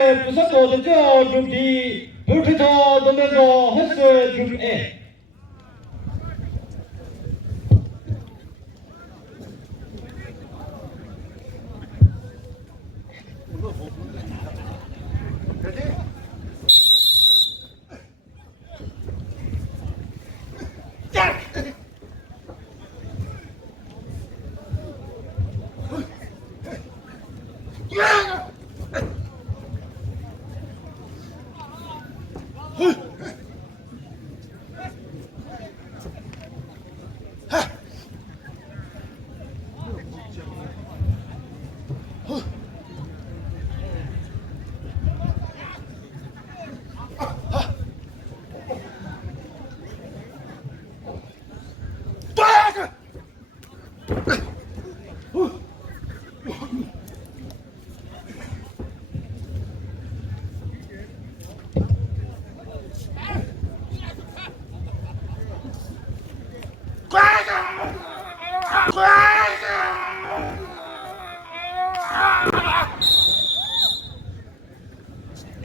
PFUSATO TETSE-O Group D, PFUSATO DOLEZO TETSE Group A.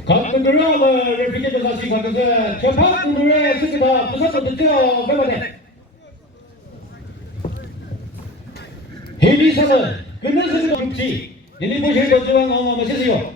각분들은 레피게이터 다시 가면서 재판부의 승리가 PFUSATO TETSE-O 회원에 해비선은 끝내서 죽지 니네 보시는 것들은 멋있어요.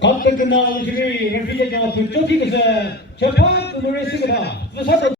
각분들 나오시기 레피게이터 쪽 팀에서 재판부의 승리가 PFUSATO